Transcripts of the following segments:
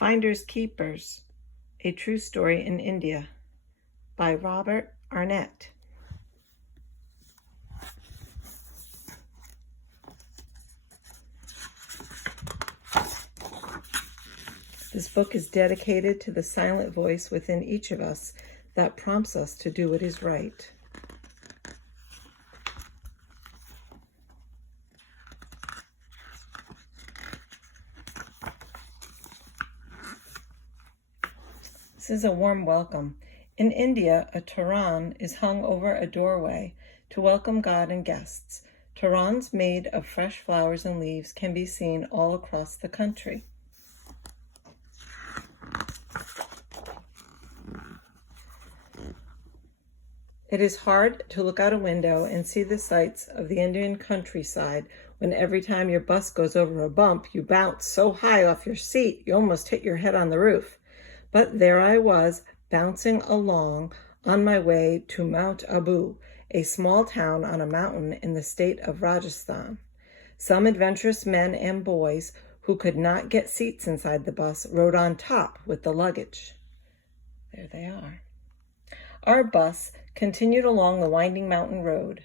Finders Keepers, A True Story in India by Robert Arnett. This book is dedicated to the silent voice within each of us that prompts us to do what is right. This is a warm welcome. In India, a Toran is hung over a doorway to welcome God and guests. Torans made of fresh flowers and leaves can be seen all across the country. It is hard to look out a window and see the sights of the Indian countryside when every time your bus goes over a bump, you bounce so high off your seat you almost hit your head on the roof. But there I was, bouncing along on my way to Mount Abu, a small town on a mountain in the state of Rajasthan. Some adventurous men and boys who could not get seats inside the bus rode on top with the luggage. There they are. Our bus continued along the winding mountain road.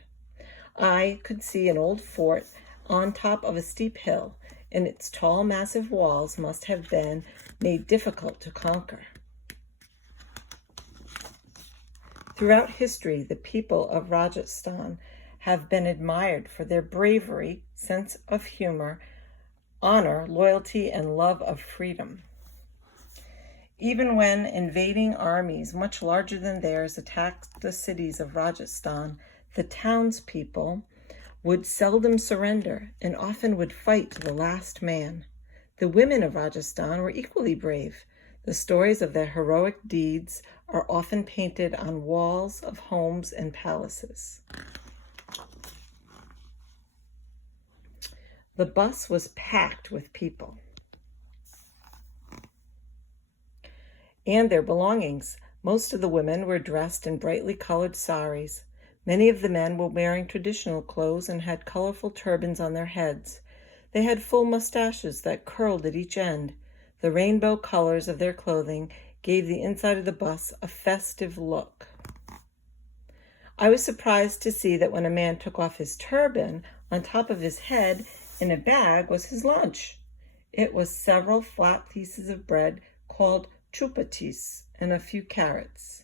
I could see an old fort on top of a steep hill, and its tall, massive walls must have been made difficult to conquer. Throughout history, the people of Rajasthan have been admired for their bravery, sense of humor, honor, loyalty, and love of freedom. Even when invading armies much larger than theirs attacked the cities of Rajasthan, the townspeople would seldom surrender and often would fight to the last man. The women of Rajasthan were equally brave. The stories of their heroic deeds are often painted on walls of homes and palaces. The bus was packed with people and their belongings. Most of the women were dressed in brightly colored saris. Many of the men were wearing traditional clothes and had colorful turbans on their heads. They had full mustaches that curled at each end. The rainbow colors of their clothing gave the inside of the bus a festive look. I was surprised to see that when a man took off his turban, on top of his head in a bag was his lunch. It was several flat pieces of bread called chupatis and a few carrots.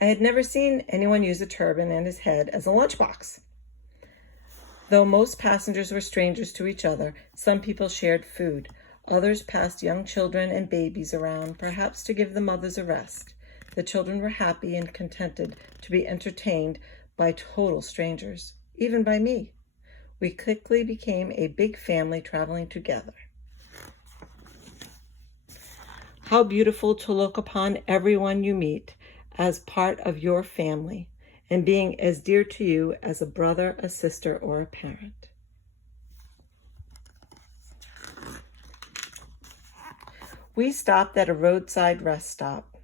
I had never seen anyone use a turban and his head as a lunchbox. Though most passengers were strangers to each other, some people shared food. Others passed young children and babies around, perhaps to give the mothers a rest. The children were happy and contented to be entertained by total strangers, even by me. We quickly became a big family traveling together. How beautiful to look upon everyone you meet as part of your family and being as dear to you as a brother, a sister, or a parent. We stopped at a roadside rest stop.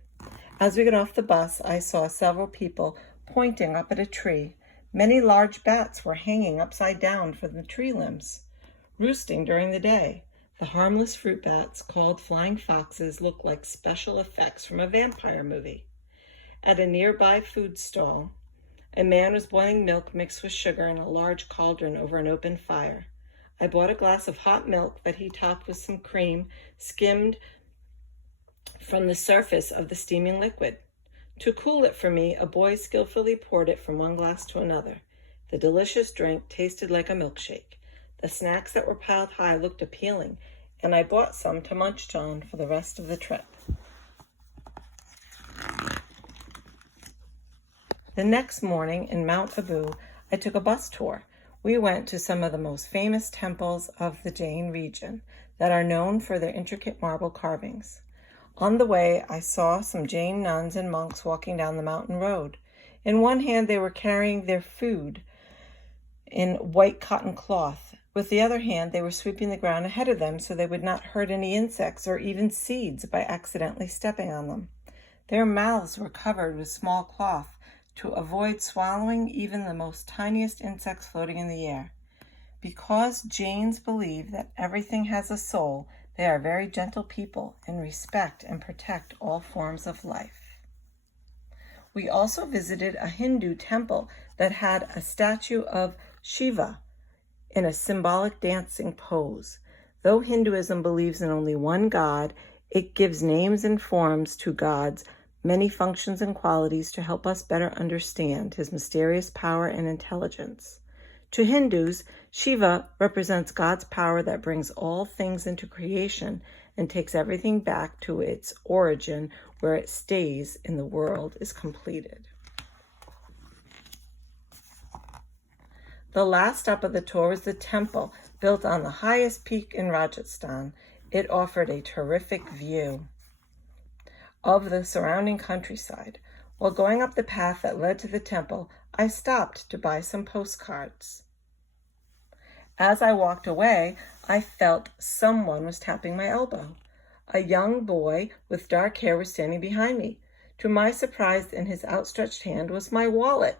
As we got off the bus, I saw several people pointing up at a tree. Many large bats were hanging upside down from the tree limbs, roosting during the day. The harmless fruit bats, called flying foxes, looked like special effects from a vampire movie. At a nearby food stall, a man was boiling milk mixed with sugar in a large cauldron over an open fire. I bought a glass of hot milk that he topped with some cream skimmed from the surface of the steaming liquid. To cool it for me, a boy skillfully poured it from one glass to another. The delicious drink tasted like a milkshake. The snacks that were piled high looked appealing, and I bought some to munch on for the rest of the trip. The next morning in Mount Abu, I took a bus tour. We went to some of the most famous temples of the Jain region that are known for their intricate marble carvings. On the way, I saw some Jain nuns and monks walking down the mountain road. In one hand, they were carrying their food in white cotton cloth. With the other hand, they were sweeping the ground ahead of them so they would not hurt any insects or even seeds by accidentally stepping on them. Their mouths were covered with small cloth to avoid swallowing even the most tiniest insects floating in the air. Because Jains believe that everything has a soul, They are very gentle people and respect and protect all forms of life. We also visited a Hindu temple that had a statue of Shiva in a symbolic dancing pose. Though Hinduism believes in only one God, it gives names and forms to gods, many functions and qualities to help us better understand his mysterious power and intelligence. To Hindus, Shiva represents God's power that brings all things into creation and takes everything back to its origin, where it stays in the world is completed. The last stop of the tour was the temple, built on the highest peak in Rajasthan. It offered a terrific view of the surrounding countryside. While going up the path that led to the temple, I stopped to buy some postcards. As I walked away, I felt someone was tapping my elbow. A young boy with dark hair was standing behind me. To my surprise, in his outstretched hand was my wallet.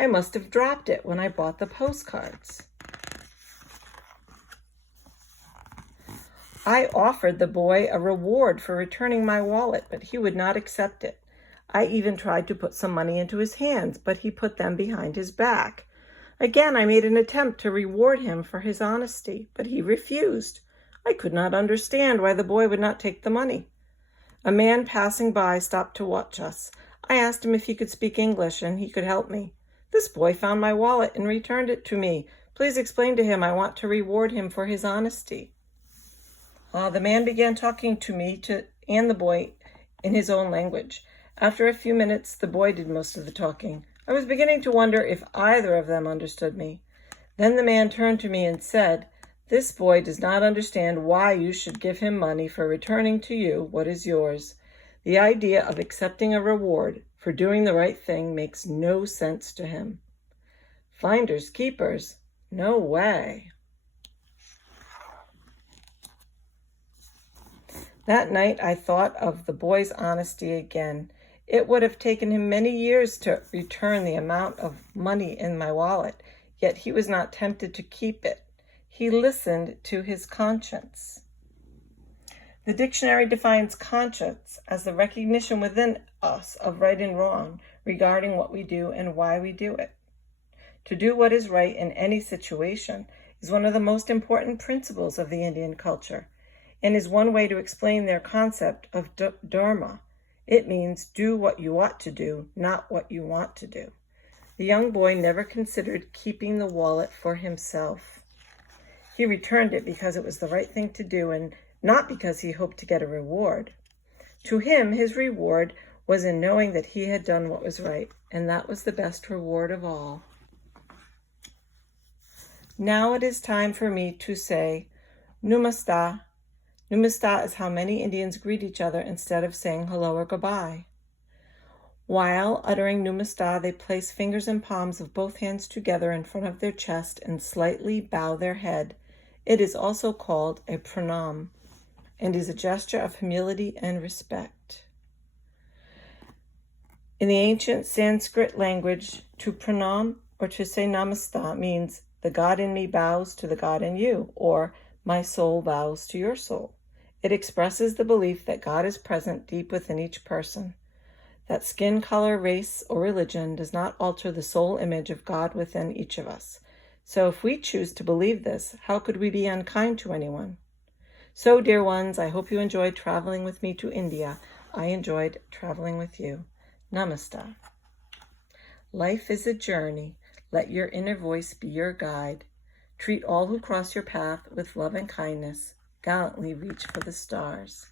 I must have dropped it when I bought the postcards. I offered the boy a reward for returning my wallet, but he would not accept it. I even tried to put some money into his hands, but he put them behind his back. Again, I made an attempt to reward him for his honesty, but he refused. I could not understand why the boy would not take the money. A man passing by stopped to watch us. I asked him if he could speak English and he could help me. This boy found my wallet and returned it to me. Please explain to him I want to reward him for his honesty. The man began talking to me and the boy in his own language. After a few minutes, the boy did most of the talking. I was beginning to wonder if either of them understood me. Then the man turned to me and said, "This boy does not understand why you should give him money for returning to you what is yours. The idea of accepting a reward for doing the right thing makes no sense to him. Finders keepers? No way." That night I thought of the boy's honesty again. It would have taken him many years to return the amount of money in my wallet, yet he was not tempted to keep it. He listened to his conscience. The dictionary defines conscience as the recognition within us of right and wrong regarding what we do and why we do it. To do what is right in any situation is one of the most important principles of the Indian culture, and is one way to explain their concept of dharma. It means do what you ought to do, not what you want to do. The young boy never considered keeping the wallet for himself. He returned it because it was the right thing to do and not because he hoped to get a reward. To him, his reward was in knowing that he had done what was right, and that was the best reward of all. Now it is time for me to say Namaste. Namaste is how many Indians greet each other instead of saying hello or goodbye. While uttering Namaste, they place fingers and palms of both hands together in front of their chest and slightly bow their head. It is also called a pranam and is a gesture of humility and respect. In the ancient Sanskrit language, to pranam or to say Namaste means the God in me bows to the God in you, or my soul bows to your soul. It expresses the belief that God is present deep within each person, that skin color, race, or religion does not alter the soul image of God within each of us. So if we choose to believe this, how could we be unkind to anyone? So, dear ones, I hope you enjoyed traveling with me to India. I enjoyed traveling with you. Namaste. Life is a journey. Let your inner voice be your guide. Treat all who cross your path with love and kindness. Gallantly reach for the stars.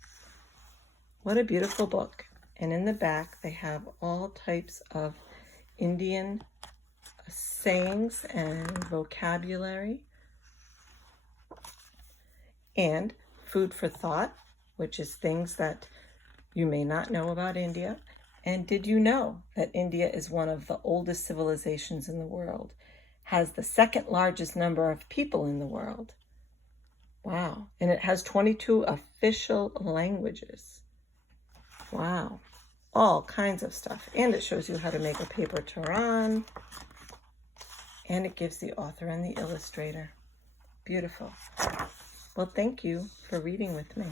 What a beautiful book. And in the back, they have all types of Indian sayings and vocabulary. And food for thought, which is things that you may not know about India. And did you know that India is one of the oldest civilizations in the world? Has the second largest number of people in the world. Wow. And it has 22 official languages. Wow. All kinds of stuff. And it shows you how to make a paper Turan. And it gives the author and the illustrator. Beautiful. Well, thank you for reading with me.